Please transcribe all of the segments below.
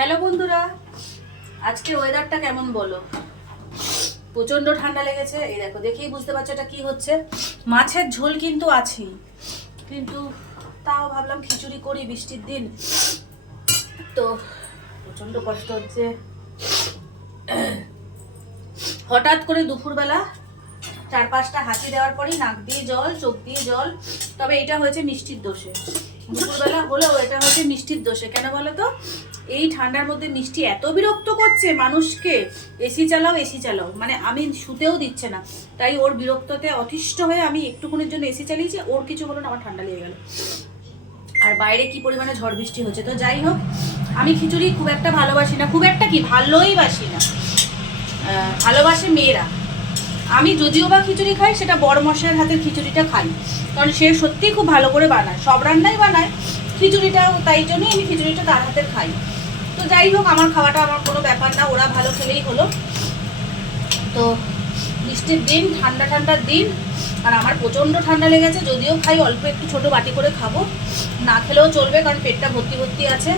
Hello বন্ধুরা, আজকে ওয়েদারটা কেমন বলো? প্রচন্ড ঠান্ডা লেগেছে। এই দেখো, দেখেই বুঝতে পারছো এটা কি হচ্ছে। মাছের ঝোল কিন্তু আছেই, কিন্তু তাও ভাবলাম খিচুড়ি করি, বৃষ্টির দিন তো প্রচন্ড কষ্ট হচ্ছে। হঠাৎ করে দুপুরবেলা 4-5টা হাঁচি দেওয়ার পরই নাক দিয়ে জল, চোখ দিয়ে জল। তবে এটা হয়েছে মিষ্টির দোষে। দুপুরবেলা হলেও এটা হচ্ছে মিষ্টির দোষে। কেন বলো তো? এই ঠান্ডার মধ্যে মিষ্টি এত বিরক্ত করছে মানুষকে। এসি চালাও, এসি চালাও, মানে আমি শুতেও দিচ্ছে না। তাই ওর বিরক্ততে অতিষ্ঠ হয়ে আমি একটুক্ষণের জন্য এসি চালিয়েছি। ওর কিছু হলো না, আমার ঠান্ডা লেগে গেল। আর বাইরে কি পরিমাণে ঝড় বৃষ্টি হচ্ছে। তো যাই হোক, আমি খিচুড়ি খুব একটা ভালোবাসি না, খুব একটা কি ভালোই বাসি না। ভালোবাসে মেয়েরা। আমি যদিও বা খিচুড়ি খাই, সেটা বড় মশাইয়ের হাতের খিচুড়িটা খাই, কারণ সে সত্যিই খুব ভালো করে বানায়। সব রান্নাই বানায়, খিচুড়িটাও তাই জন্যই আমি খিচুড়িটা তার হাতের খাই। তো যাই হোক, আমার খাওয়াটা আমার কোনো ব্যাপার না, ওরা ভালো খেলেই হলো। তো বৃষ্টির দিন, ঠান্ডা ঠান্ডার দিন, আর আমার প্রচণ্ড ঠান্ডা লেগেছে। যদিও খাই অল্প একটু, ছোট বাটি করে খাবো, না খেলেও চলবে, কারণ পেটটা ভর্তি ভর্তি আছে।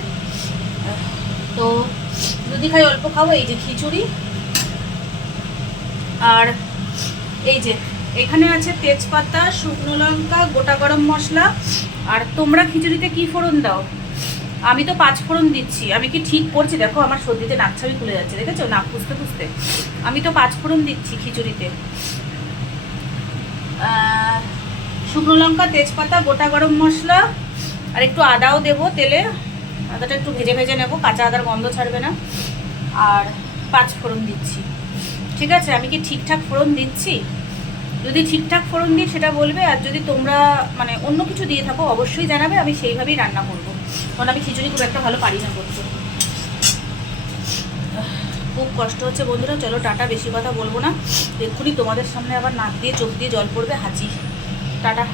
তো যদি খাই অল্প খাবো। এই যে খিচুড়ি, আর এই যে এখানে আছে তেজপাতা, শুকনো লঙ্কা, গোটা গরম মশলা। আর তোমরা খিচুড়িতে কি ফোড়ন দাও? আমি তো 5 ফোড়ন দিচ্ছি। আমি কি ঠিক করছি? দেখো আমার সর্দিতে নাক ছাবি খুলে যাচ্ছে, দেখেছো? নাক পুষতে পুষতে আমি তো 5 ফোড়ন দিচ্ছি খিচুড়িতে। শুকনো লঙ্কা, তেজপাতা, গোটা গরম মশলা, আর একটু আদাও দেবো তেলে। আদাটা একটু ভেজে ভেজে নেবো, কাঁচা আদার গন্ধ ছাড়বে না। আর 5 ফোড়ন দিচ্ছি। ঠিক আছে? আমি কি ঠিকঠাক ফোড়ন দিচ্ছি? যদি ঠিকঠাক ফোড়ন দিই সেটা বলবে, আর যদি তোমরা মানে অন্য কিছু দিয়ে থাকো অবশ্যই জানাবে, আমি সেইভাবেই রান্না করবো। কারণ আমি খিচুড়ি খুব একটা ভালো পারি না করতে। খুব কষ্ট হচ্ছে বন্ধুরা। চলো টাটা, বেশি কথা বলবো না। এক্ষুনি তোমাদের সামনে আবার নাক দিয়ে চোখ দিয়ে জল পড়বে, হাঁচি। টাটা।